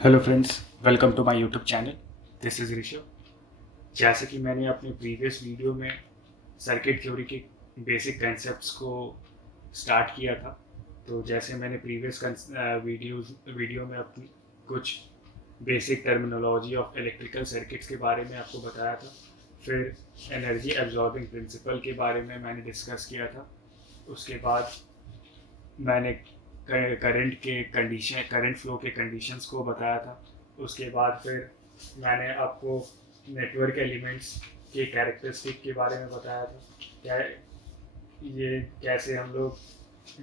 Hello friends, welcome to my YouTube channel. This is Rishabh. जैसे कि मैंने अपने प्रीवियस वीडियो में सर्किट थ्योरी के बेसिक कंसेप्ट्स को स्टार्ट किया था, तो जैसे मैंने प्रीवियस वीडियो में अपनी कुछ basic terminology of electrical circuits के बारे में आपको बताया था। फिर एनर्जी एब्जॉर्बिंग प्रिंसिपल के बारे में मैंने डिस्कस किया था। उसके बाद मैंने करंट फ्लो के कंडीशंस को बताया था। उसके बाद फिर मैंने आपको नेटवर्क एलिमेंट्स के कैरेक्टरिस्टिक के बारे में बताया था। क्या ये कैसे हम लोग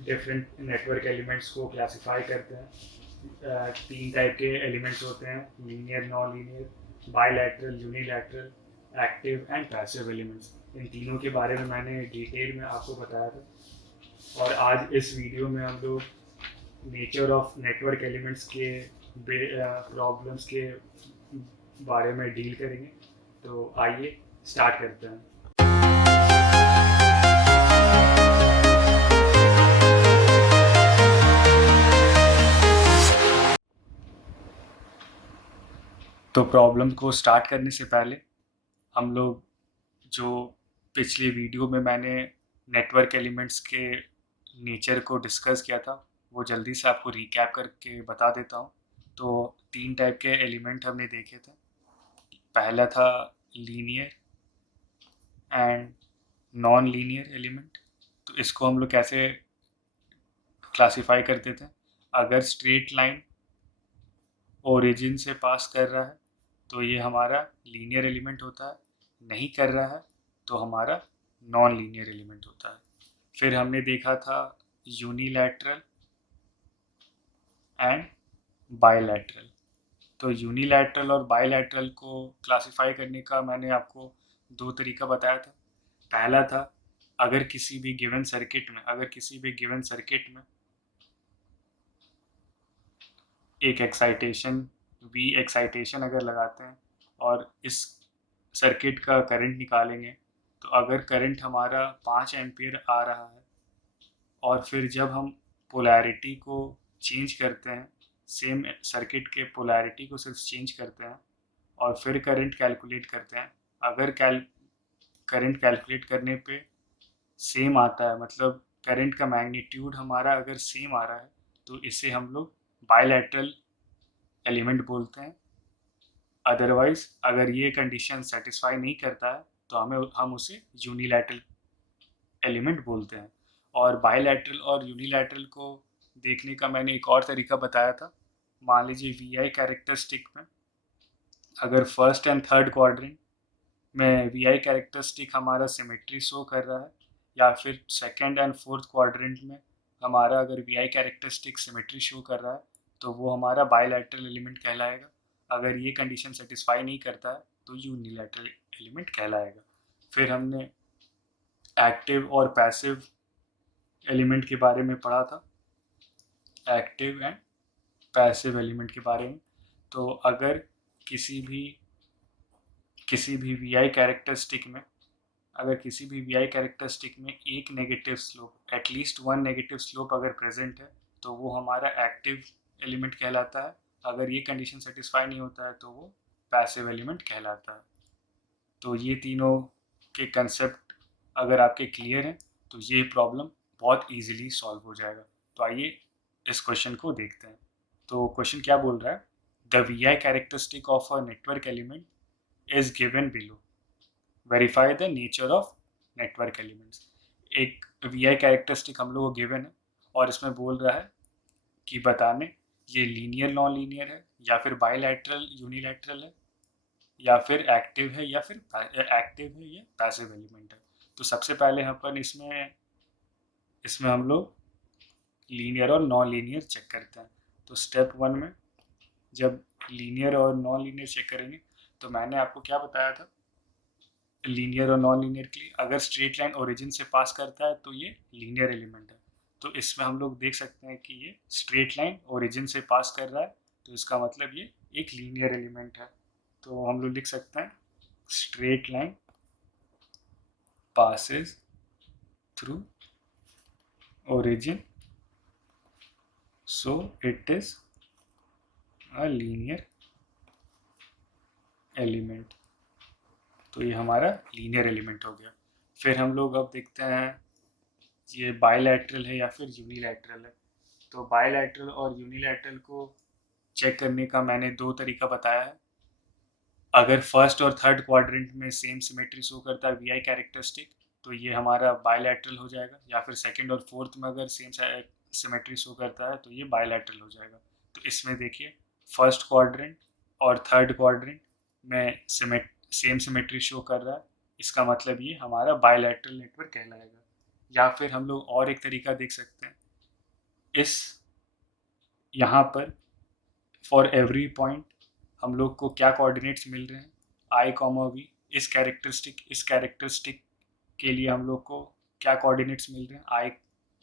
डिफरेंट नेटवर्क एलिमेंट्स को क्लासिफाई करते हैं। तीन टाइप के एलिमेंट्स होते हैं: linear, non linear, bilateral, unilateral, active and passive elements. इन तीनों के बारे में मैंने डिटेल में आपको बताया था। और आज इस वीडियो में हम लोग नेचर ऑफ नेटवर्क एलिमेंट्स के प्रॉब्लम्स के बारे में डील करेंगे। तो आइए स्टार्ट करते हैं। तो प्रॉब्लम को स्टार्ट करने से पहले हम लोग जो पिछले वीडियो में मैंने नेटवर्क एलिमेंट्स के नेचर को डिस्कस किया था, वो जल्दी से आपको रिकैप करके बता देता हूँ। तो तीन टाइप के एलिमेंट हमने देखे थे। पहला था linear and non linear element. तो इसको हम लोग कैसे क्लासिफाई करते थे? अगर स्ट्रेट लाइन ओरिजिन से पास कर रहा है तो ये हमारा लीनियर एलिमेंट होता है, नहीं कर रहा है तो हमारा नॉन लीनियर एलिमेंट होता है। फिर हमने देखा था यूनिलैटरल एंड बायलैटरल। तो यूनिलैटरल और बायलैटरल को क्लासिफाई करने का मैंने आपको दो तरीका बताया था। पहला था, अगर किसी भी गिवन सर्किट में एक एक्साइटेशन वी एक्साइटेशन अगर लगाते हैं और इस सर्किट का करंट निकालेंगे, तो अगर करंट हमारा 5 एम्पियर आ रहा है और फिर जब हम पोलैरिटी को चेंज करते हैं, सेम सर्किट के पोलैरिटी को सिर्फ चेंज करते हैं और फिर करंट कैलकुलेट करते हैं, अगर करंट कैलकुलेट करने पे सेम आता है, मतलब करंट का मैग्नीट्यूड हमारा अगर सेम आ रहा है, तो इसे हम लोग बायलैटरल एलिमेंट बोलते हैं। अदरवाइज अगर ये कंडीशन सेटिस्फाई नहीं करता है तो हम उसे यूनिलैटरल एलिमेंट बोलते हैं। और बायलैटरल और यूनिलैटरल को देखने का मैंने एक और तरीका बताया था। मान लीजिए वी आई कैरेक्टरिस्टिक में अगर फर्स्ट एंड थर्ड क्वाड्रेंट में वी आई कैरेक्टरिस्टिक हमारा सिमेट्री शो कर रहा है, या फिर सेकेंड एंड फोर्थ क्वाड्रेंट में हमारा अगर V I characteristic symmetry show कर रहा है, तो वो हमारा बायलैटरल एलिमेंट कहलाएगा। अगर ये कंडीशन सेटिस्फाई नहीं करता है तो यूनिलैटरल एलिमेंट कहलाएगा। फिर हमने एक्टिव और पैसिव एलिमेंट के बारे में पढ़ा था, एक्टिव एंड पैसिव एलिमेंट के बारे में। तो अगर किसी भी वी आई कैरेक्टरिस्टिक में एक negative slope, at least one negative slope अगर प्रेजेंट है, तो वो हमारा एक्टिव एलिमेंट कहलाता है। अगर ये कंडीशन सेटिस्फाई नहीं होता है तो वो पैसिव एलिमेंट कहलाता है। तो ये तीनों के कंसेप्ट अगर आपके क्लियर हैं तो ये प्रॉब्लम बहुत इजीली सॉल्व हो जाएगा। तो आइए इस क्वेश्चन को देखते हैं। तो क्वेश्चन क्या बोल रहा है? The V I characteristic of a network element is given below, verify the nature of network elements. एक वी आई कैरेक्टरिस्टिक हम लोग को गिवन है और इसमें बोल रहा है कि बताने ये लीनियर नॉन लीनियर है, या फिर बायलैटरल यूनिलैटरल है, या फिर एक्टिव है या पैसिव एलिमेंट है। तो सबसे पहले अपन इसमें हम लोग लीनियर और नॉन लीनियर चेक करते हैं। तो स्टेप वन में जब लीनियर और नॉन लीनियर चेक करेंगे, तो मैंने आपको क्या बताया था लीनियर और नॉन लीनियर के लिए? अगर स्ट्रेट लाइन ओरिजिन से पास करता है तो ये लीनियर एलिमेंट है। तो इसमें हम लोग देख सकते हैं कि ये स्ट्रेट लाइन ओरिजिन से पास कर रहा है, तो इसका मतलब ये एक लीनियर एलिमेंट है। तो हम लोग लिख सकते हैं straight line passes through origin, so it is a linear element. तो ये हमारा लीनियर एलिमेंट हो गया। फिर हम लोग अब देखते हैं ये बायलैटरल है या फिर यूनिलैटरल है। तो बायलैटरल और यूनिलैटरल को चेक करने का मैंने दो तरीका बताया है। अगर फर्स्ट और थर्ड क्वाड्रेंट में सेम सिमेट्री शो करता है वी आई कैरेक्टरिस्टिक, तो ये हमारा बायलैटरल हो जाएगा। या फिर सेकंड और फोर्थ में अगर सेम सिमेट्री शो करता है तो ये बायलैटरल हो जाएगा। तो इसमें देखिए फर्स्ट क्वाड्रेंट और थर्ड क्वाड्रेंट में सेम सिमेट्री शो कर रहा है, इसका मतलब ये हमारा बायलैटरल नेटवर्क कहलाएगा। या फिर हम लोग और एक तरीका देख सकते हैं, इस यहाँ पर फॉर एवरी पॉइंट हम लोग को क्या कोऑर्डिनेट्स मिल रहे हैं, आई कॉमा वी। इस कैरेक्टरिस्टिक के लिए हम लोग को क्या कोऑर्डिनेट्स मिल रहे हैं,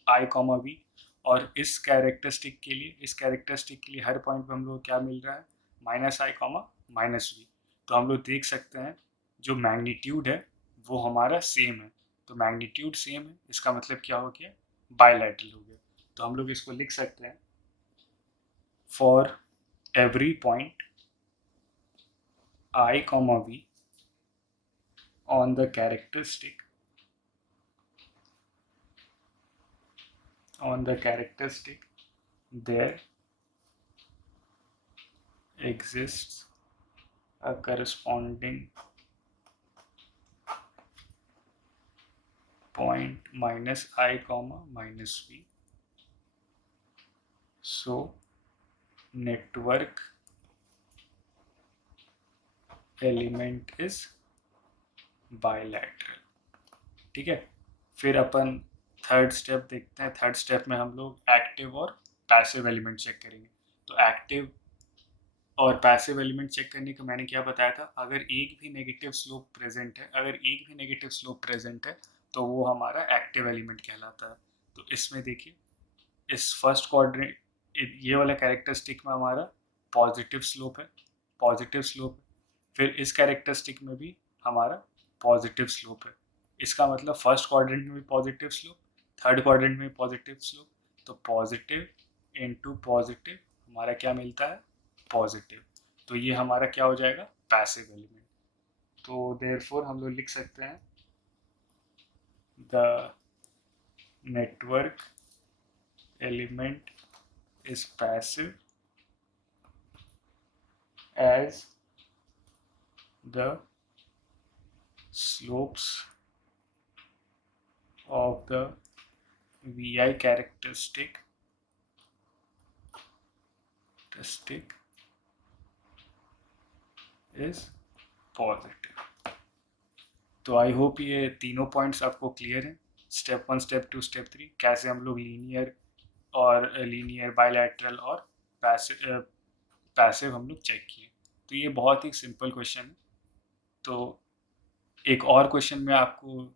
आई कॉमा वी। और इस कैरेक्टरिस्टिक के लिए हर पॉइंट पे हम लोग को क्या मिल रहा है, minus I comma minus V. तो हम लोग देख सकते हैं जो मैग्नीट्यूड है वो हमारा सेम है। तो मैग्नीट्यूड सेम है, इसका मतलब क्या हो गया, बायलैटरल हो गया। तो हम लोग इसको लिख सकते हैं for every point I comma v on the characteristic there exists a corresponding point minus I comma minus v. So network element is bilateral। ठीक है। फिर अपन थर्ड स्टेप देखते हैं। थर्ड स्टेप में हम लोग एक्टिव और पैसिव एलिमेंट चेक करेंगे। तो एक्टिव और पैसिव एलिमेंट चेक करने का मैंने क्या बताया था, अगर एक भी नेगेटिव स्लोप प्रेजेंट है तो वो हमारा एक्टिव एलिमेंट कहलाता है। तो इसमें देखिए इस फर्स्ट क्वाड्रेंट ये वाला कैरेक्टरिस्टिक में हमारा पॉजिटिव स्लोप है। फिर इस कैरेक्टरिस्टिक में भी हमारा पॉजिटिव स्लोप है। इसका मतलब फर्स्ट क्वाड्रेंट में भी पॉजिटिव स्लोप, थर्ड क्वाड्रेंट में भी पॉजिटिव स्लोप। तो पॉजिटिव इनटू पॉजिटिव हमारा क्या मिलता है, पॉजिटिव। तो ये हमारा क्या हो जाएगा, पैसिव एलिमेंट। तो देयरफॉर हम लोग लिख सकते हैं the network element is passive as the slopes of the Vi characteristic is positive। तो आई होप ये तीनों पॉइंट्स आपको क्लियर हैं। स्टेप 1, स्टेप 2, स्टेप 3 कैसे हम लोग लीनियर बायलैटरल और पैसिव हम लोग चेक किए। तो ये बहुत ही सिंपल क्वेश्चन है। तो एक और क्वेश्चन मैं आपको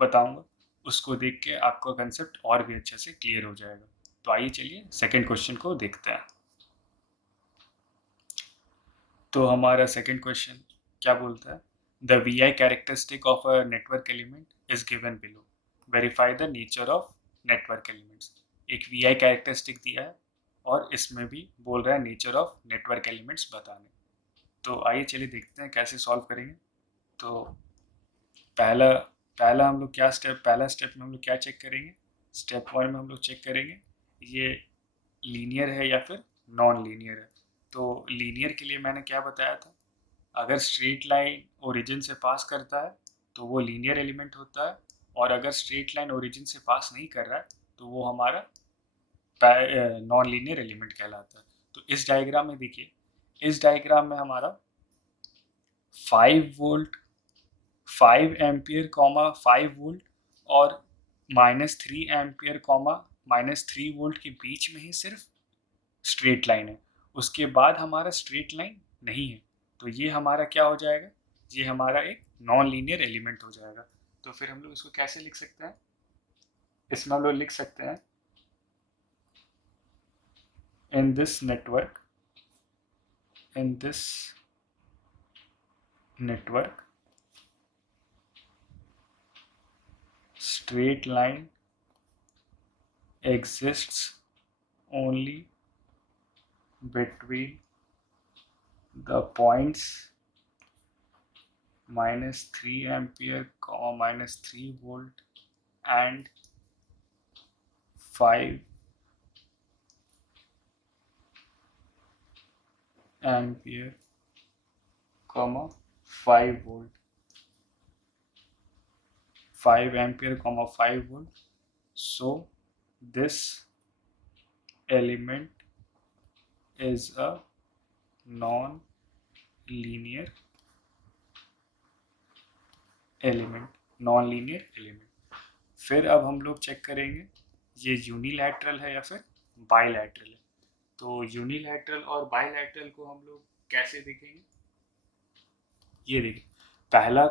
बताऊंगा, उसको देख के आपका कंसेप्ट और भी अच्छे से क्लियर हो जाएगा। तो आइए चलिए सेकंड क्वेश्चन को देखते हैं। तो हमारा सेकंड क्वेश्चन क्या बोलता है, the V I characteristic of a network element is given below, verify the nature of network elements. एक वी आई कैरेक्टरिस्टिक दिया है और इसमें भी बोल रहा है नेचर ऑफ नेटवर्क एलिमेंट्स बताने। तो आइए चलिए देखते हैं कैसे सॉल्व करेंगे। तो पहला पहला स्टेप में हम लोग क्या चेक करेंगे, स्टेप 1 में हम लोग चेक करेंगे ये लीनियर है या फिर नॉन लीनियर है। तो लीनियर के लिए मैंने क्या बताया था, अगर स्ट्रेट लाइन ओरिजिन से पास करता है तो वो लीनियर एलिमेंट होता है, और अगर स्ट्रेट लाइन ओरिजिन से पास नहीं कर रहा है तो वो हमारा नॉन लीनियर एलिमेंट कहलाता है। तो इस डायग्राम में देखिए, इस डायग्राम में हमारा 5 वोल्ट 5 एम्पियर कॉमा 5 वोल्ट और -3 एम्पियर कॉमा -3 वोल्ट के बीच में ही सिर्फ स्ट्रेट लाइन है। उसके बाद हमारा स्ट्रेट लाइन नहीं है। तो ये हमारा क्या हो जाएगा, ये हमारा एक नॉन लीनियर एलिमेंट हो जाएगा। तो फिर हम लोग इसको कैसे लिख सकते हैं, इसमें हम लोग लिख सकते हैं in this network straight line exists only between the points -3 ampere, -3 volt and 5 ampere, 5 volt, 5 ampere, 5 volt. So this element is a non-linear element. फिर अब हम लोग चेक करेंगे ये यूनिलैटरल है या फिर बायलैटरल है। तो यूनिलैटरल और बायलैटरल को हम लोग कैसे देखेंगे, ये देखिए। पहला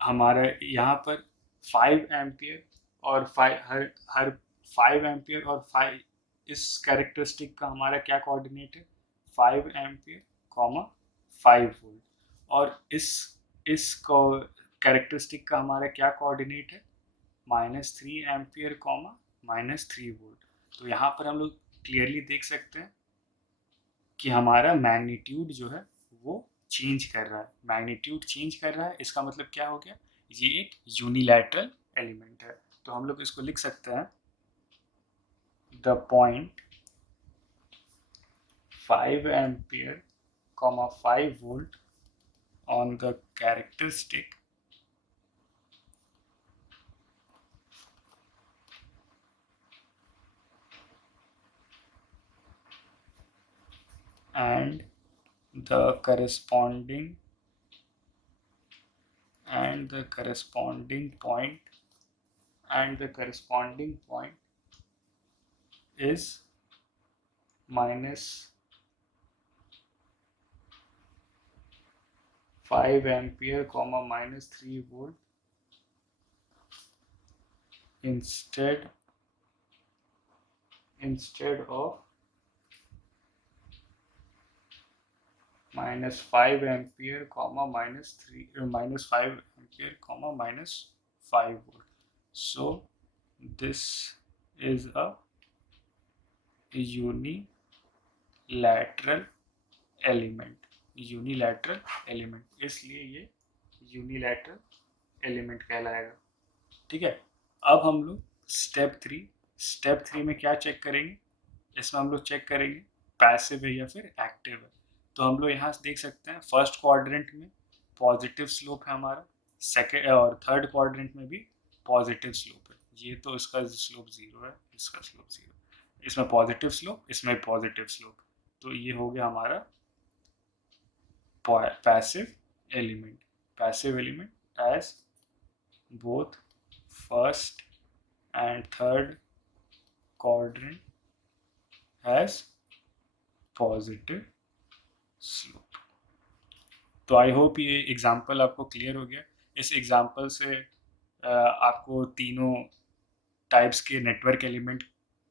हमारा यहाँ पर 5 एम्पियर और 5 हर 5 एम्पियर और 5, इस कैरेक्टरिस्टिक का हमारा क्या कोऑर्डिनेट है, 5 एम्पियर, 5 वोल्ट। और इस कैरेक्टरिस्टिक का हमारा क्या कोऑर्डिनेट है, -3 एम्पियर, -3 वोल्ट। तो यहाँ पर हम लोग क्लियरली देख सकते हैं कि हमारा मैग्नीट्यूड जो है वो चेंज कर रहा है। मैग्नीट्यूड चेंज कर रहा है, इसका मतलब क्या हो गया, ये एक यूनिलैटरल एलिमेंट है। तो हम लोग इसको लिख सकते हैं, the point 5 ampere, 5 volt on the characteristic and the corresponding point is -5 ampere, -3 volt instead of -5 ampere, -5 ampere, -5 volt. So this is a unilateral element, इसलिए ये यूनिलैटरल एलिमेंट कहलाएगा। ठीक है। अब हम लोग स्टेप थ्री में क्या चेक करेंगे, इसमें हम लोग चेक करेंगे पैसिव है या फिर एक्टिव है। तो हम लोग यहाँ देख सकते हैं फर्स्ट क्वाड्रेंट में पॉजिटिव स्लोप है हमारा, सेकेंड और थर्ड क्वाड्रेंट में भी पॉजिटिव स्लोप है। ये तो इसका स्लोप 0 है, इसका स्लोप 0, इसमें पॉजिटिव स्लोप, इसमें पॉजिटिव स्लोप। तो ये हो गया हमारा passive element as both first and third quadrant has positive slope। तो आई होप ये एग्जाम्पल आपको क्लियर हो गया। इस एग्जाम्पल से आपको तीनों टाइप्स के नेटवर्क एलिमेंट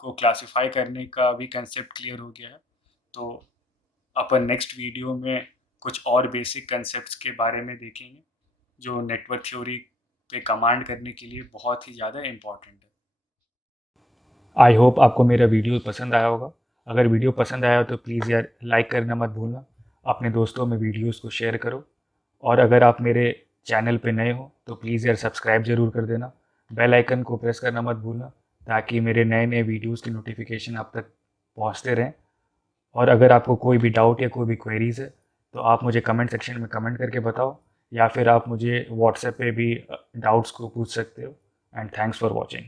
को क्लासिफाई करने का भी कंसेप्ट क्लियर हो गया है। तो अपन नेक्स्ट वीडियो में कुछ और बेसिक कंसेप्ट्स के बारे में देखेंगे जो नेटवर्क थ्योरी पे कमांड करने के लिए बहुत ही ज़्यादा इम्पॉर्टेंट है। आई होप आपको मेरा वीडियो पसंद आया होगा। अगर वीडियो पसंद आया तो प्लीज़ यार लाइक करना मत भूलना, अपने दोस्तों में वीडियोस को शेयर करो। और अगर आप मेरे चैनल पे नए हो तो प्लीज़ यार सब्सक्राइब ज़रूर कर देना, बेल आइकन को प्रेस करना मत भूलना, ताकि मेरे नए नए वीडियोस की नोटिफिकेशन आप तक पहुंचते रहें। और अगर आपको कोई भी डाउट या कोई भी क्वेरीज़ है तो आप मुझे कमेंट सेक्शन में कमेंट करके बताओ, या फिर आप मुझे व्हाट्सएप पे भी डाउट्स को पूछ सकते हो। And thanks for watching.